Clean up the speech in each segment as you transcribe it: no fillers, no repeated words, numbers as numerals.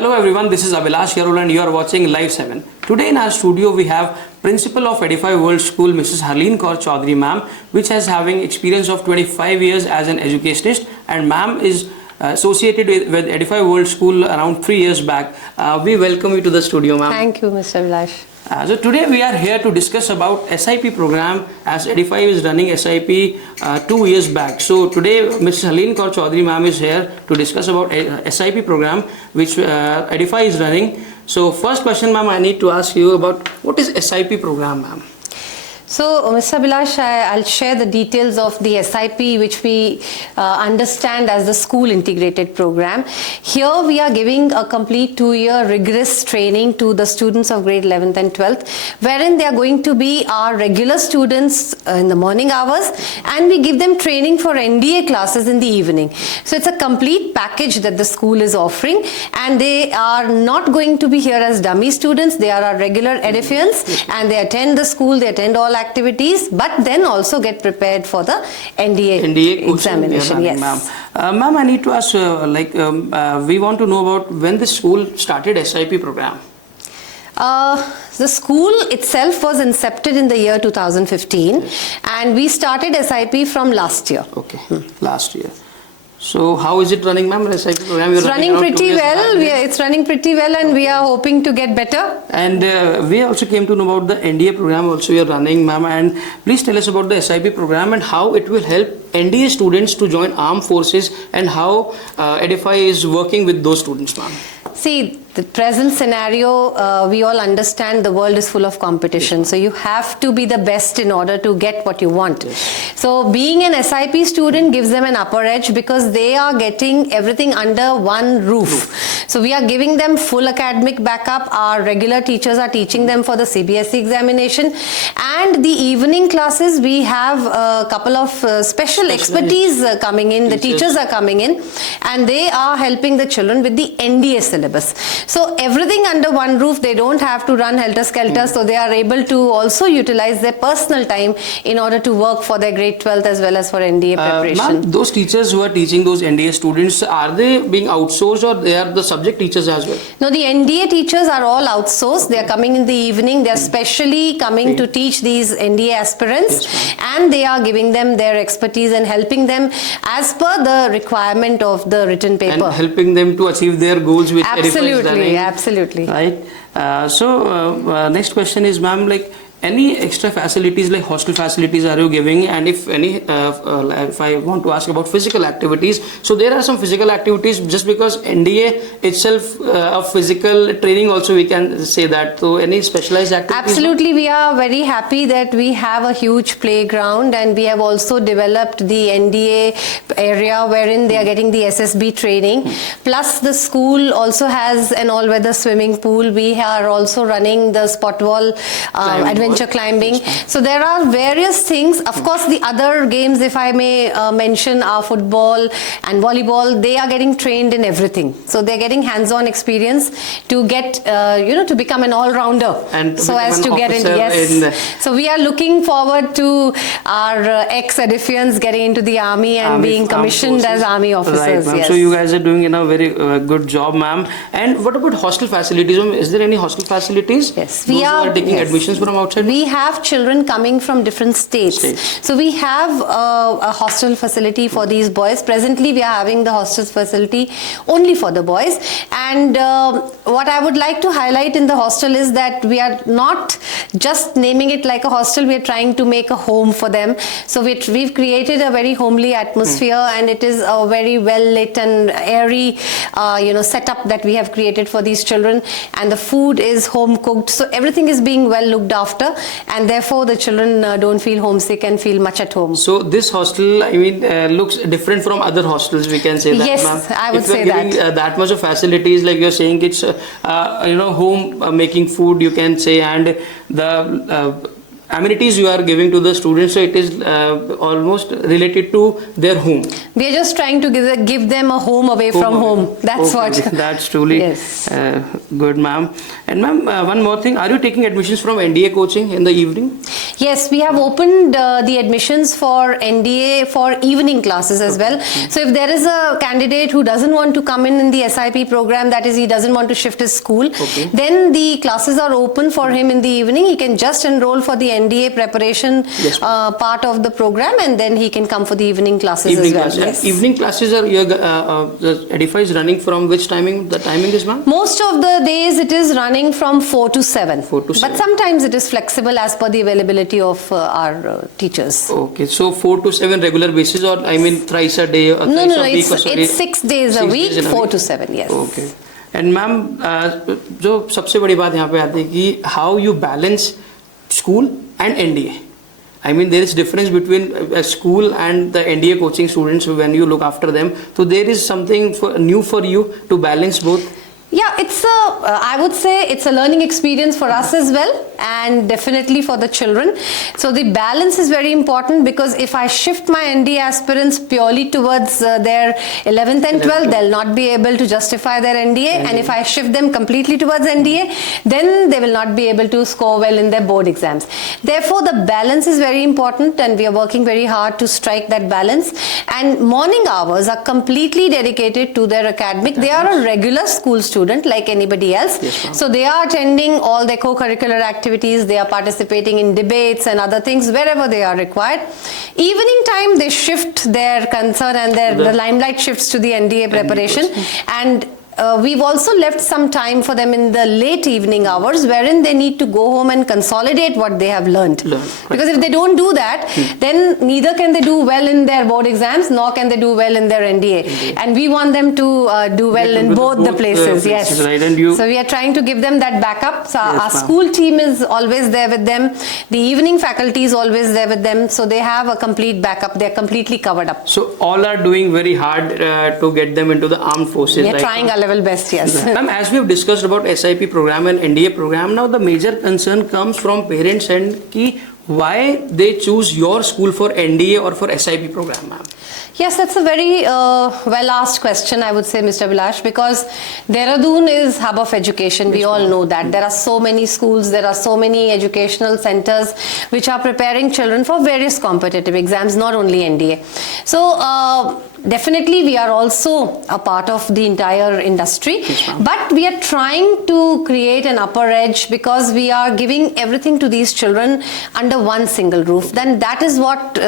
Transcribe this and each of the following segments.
Hello everyone, this is Abhilash Gairola and you are watching Live 7. Today in our studio we have Principal of Edify World School, Mrs. Harleen Kaur Chaudhary ma'am, which has having experience of 25 years as an educationist, and ma'am is associated with Edify World School around 3 years back. We welcome you to the studio, ma'am. Thank you, Mr. Abhilash. So today we are here to discuss about SIP program, as Edify is running SIP 2 years back. So today Ms. Harleen Kaur Chaudhary ma'am is here to discuss about SIP program which Edify is running. So first question, ma'am, I need to ask you about what is SIP program, ma'am? So, Mr. Abhilash, I'll share the details of the SIP, which we understand as the School Integrated Program. Here we are giving a complete 2-year rigorous training to the students of grade 11th and 12th, wherein they are going to be our regular students in the morning hours, and we give them training for NDA classes in the evening. So, it's a complete package that the school is offering, and they are not going to be here as dummy students. They are our regular edifiants, and they attend the school, they attend all activities, but then also get prepared for the NDA examination. Yes. Ma'am, I need to ask, we want to know about when the school started SIP program. The school itself was incepted in the year 2015, and we started SIP from last year. Okay, last year. So how is it running, ma'am? SIP program? It's running pretty well. It's running pretty well, and we are hoping to get better. And we also came to know about the NDA program also you are running, ma'am. And please tell us about the SIP program and how it will help NDA students to join armed forces, and how Edify is working with those students, ma'am. See, the present scenario, we all understand the world is full of competition. So you have to be the best in order to get what you want. So being an SIP student gives them an upper edge, because they are getting everything under one roof. So we are giving them full academic backup. Our regular teachers are teaching them for the CBSE examination. And the evening classes, we have a couple of special expertise coming in. The teachers are coming in, and they are helping the children with the NDA syllabus. So everything under one roof, they don't have to run helter-skelter, so they are able to also utilize their personal time in order to work for their grade 12th as well as for NDA preparation. Ma'am, those teachers who are teaching those NDA students, are they being outsourced, or they are the subject teachers as well? No, the NDA teachers are all outsourced. They are coming in the evening. They are specially coming to teach these NDA aspirants, and they are giving them their expertise and helping them as per the requirement of the written paper. And helping them to achieve their goals with Absolutely, absolutely. Right. Next question is, ma'am, like, any extra facilities like hostel facilities are you giving? And if any, if I want to ask about physical activities, so there are some physical activities, just because NDA itself a physical training also, we can say that. So any specialized activities? Absolutely, we are very happy that we have a huge playground, and we have also developed the NDA area wherein they are getting the SSB training. Plus the school also has an all-weather swimming pool. We are also running the spot wall adventure climbing. So there are various things. Of course, the other games, if I may mention, are football and volleyball. They are getting trained in everything. So they're getting hands-on experience to get, to become an all-rounder. And so as to get in, yes. So we are looking forward to our ex-edifiants getting into the army and being commissioned as army officers. Right, yes. So you guys are doing a very good job, ma'am. And what about hostel facilities? Is there any hostel facilities? Yes, we are taking admissions from outside. We have children coming from different states. So we have a hostel facility for these boys. Presently, we are having the hostel facility only for the boys. And what I would like to highlight in the hostel is that we are not just naming it like a hostel. We are trying to make a home for them. So we've created a very homely atmosphere, and it is a very well lit and airy, setup that we have created for these children. And the food is home cooked. So everything is being well looked after, and therefore the children don't feel homesick and feel much at home. So this hostel, I mean, looks different from other hostels, we can say that, yes, ma'am. I would say that. If you're giving that much of facilities, like you're saying, it's home making food, you can say, and the amenities you are giving to the students, so it is almost related to their home. We are just trying to give them a home away from home. That's what. That's truly Yes. good, ma'am. And ma'am, one more thing, are you taking admissions from NDA coaching in the evening? Yes, we have opened the admissions for NDA for evening classes as well. So if there is a candidate who doesn't want to come in the SIP program, that is, he doesn't want to shift his school, then the classes are open for him in the evening. He can just enroll for the NDA preparation part of the program, and then he can come for the evening classes as well. Yes. Evening classes are the Edify is running from which timing? The timing is, ma'am? Most of the days it is running from 4 to 7. 4 to 7. But sometimes it is flexible as per the availability of our teachers. Okay, so 4 to 7 regular basis, or I mean thrice a day? Or No, thrice a week, it's 6 days a week, 4 to 7, yes. Okay. And ma'am, जो सबसे बड़ी बात यहाँ पे आती है कि how you balance school and NDA. I mean, there is difference between a school and the NDA coaching students when you look after them. So there is something new for you to balance both. Yeah, it's I would say it's a learning experience for us as well, and definitely for the children. So the balance is very important, because if I shift my NDA aspirants purely towards their 11th and 12th, they'll not be able to justify their NDA. And if I shift them completely towards NDA, then they will not be able to score well in their board exams. Therefore, the balance is very important, and we are working very hard to strike that balance. And morning hours are completely dedicated to their academic. They are a regular school student like anybody else. Yes, so they are attending all their co-curricular activities, they are participating in debates and other things wherever they are required. Evening time, they shift their concern, and the limelight shifts to the NDA preparation. And we've also left some time for them in the late evening hours, wherein they need to go home and consolidate what they have learned. Because if they don't do that, then neither can they do well in their board exams, nor can they do well in their NDA. And we want them to do well in both the places. Yes. Right. And so we are trying to give them that backup. So our school team is always there with them. The evening faculty is always there with them. So they have a complete backup. They're completely covered up. So all are doing very hard to get them into the armed forces. They're trying our level best, yes. Ma'am, as we have discussed about SIP program and NDA program, now the major concern comes from parents and why they choose your school for NDA or for SIP program, ma'am. Yes, that's a very well asked question, I would say, Mr. Abhilash, because Dehradun is hub of education. We all know that. There are so many schools, there are so many educational centers which are preparing children for various competitive exams, not only NDA. So definitely we are also a part of the entire industry, but we are trying to create an upper edge, because we are giving everything to these children under one single roof. Then that is what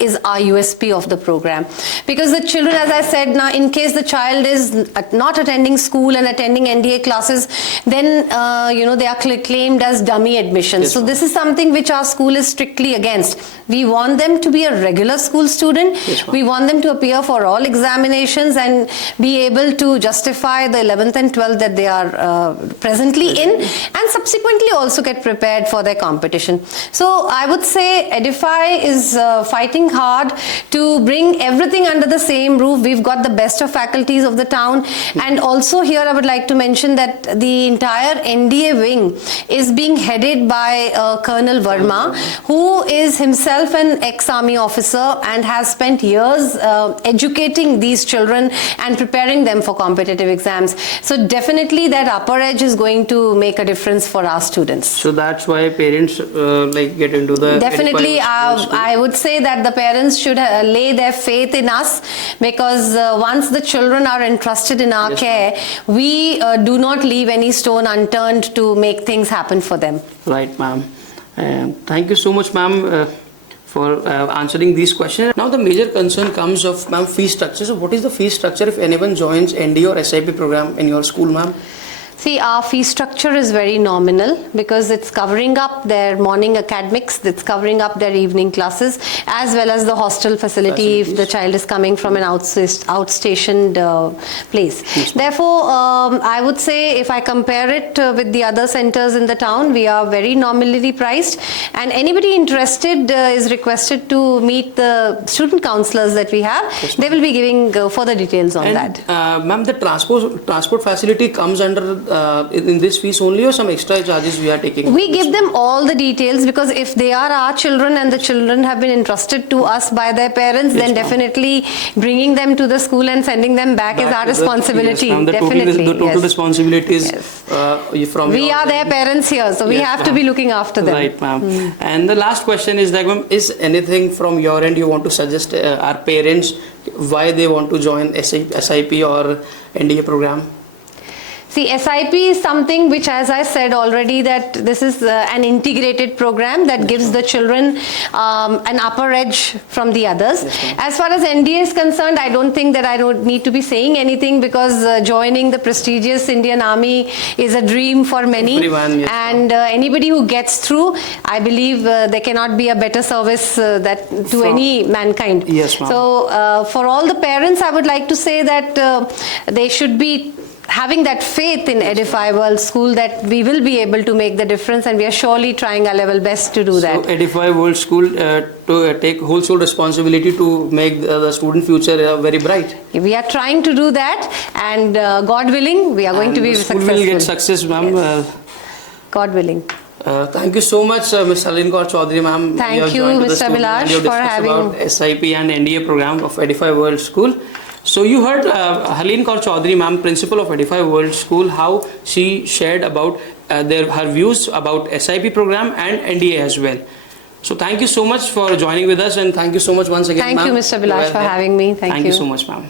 is our USP of the program. Because the children, as I said, now in case the child is not attending school and attending NDA classes, then they are claimed as dummy admissions. So this is something which our school is strictly against. We want them to be a regular school student. We want them to appear for all examinations and be able to justify the 11th and 12th that they are presently in, and subsequently also get prepared for their competition. So I would say Edify is fighting hard to bring everything under the same roof. We've got the best of faculties of the town, and also here I would like to mention that the entire NDA wing is being headed by Colonel Verma, who is himself an ex-army officer and has spent years educating these children and preparing them for competitive exams. So definitely that upper edge is going to make a difference for our students. So that's why parents get into the definitely I would say that the parents should lay their faith in us, because once the children are entrusted in our care, we do not leave any stone unturned to make things happen for them. Right, ma'am. Thank you so much, ma'am, for answering these questions. Now the major concern comes of, ma'am, fee structure. So what is the fee structure if anyone joins NDA or SIP program in your school, ma'am? See, our fee structure is very nominal, because it's covering up their morning academics, it's covering up their evening classes, as well as the hostel facility if the child is coming from an outstationed place. Yes, therefore, I would say if I compare it with the other centers in the town, we are very nominally priced, and anybody interested is requested to meet the student counselors that we have. They will be giving further details on that. Ma'am, the transport facility comes under in this fees only, or some extra charges we are taking? We give them all the details, because if they are our children and the children have been entrusted to us by their parents, Yes, then ma'am. definitely bringing them to the school and sending them back is our to the- responsibility. Yes, ma'am. Definitely. The total yes. responsibility is Yes. from We your are their side. parents here, so we Yes, have to ma'am. be looking after them. Right, ma'am. And the last question is like, ma'am, is anything from your end you want to suggest our parents why they want to join SIP or NDA program? See, SIP is something which, as I said already, that this is an integrated program that gives the children an upper edge from the others. Yes, ma'am. As far as NDA is concerned, I don't think that I don't need to be saying anything, because joining the prestigious Indian Army is a dream for many. Everyone, yes, and anybody who gets through, I believe there cannot be a better service that to From- any mankind. Yes, ma'am. So for all the parents, I would like to say that they should be having that faith in Edify World School, that we will be able to make the difference, and we are surely trying our level best to do that. So Edify World School to take whole soul responsibility to make the student future very bright. We are trying to do that, and God willing, we are going to be the school successful. will get success, ma'am. Yes. God willing. Thank you so much, Ms. Haleen Kaur Chaudhary, ma'am. Thank have you, joined to the Mr. studio and Abhilash, you have for discussed having- about SIP and NDA program of Edify World School. So you heard Haleen Kaur Chaudhary, ma'am, principal of Edify World School, how she shared about her views about SIP program and NDA as well. So thank you so much for joining with us, and thank you so much once again, Thank you, ma'am. Mr. Abhilash, for having me. Thank Thank you. you so much, ma'am.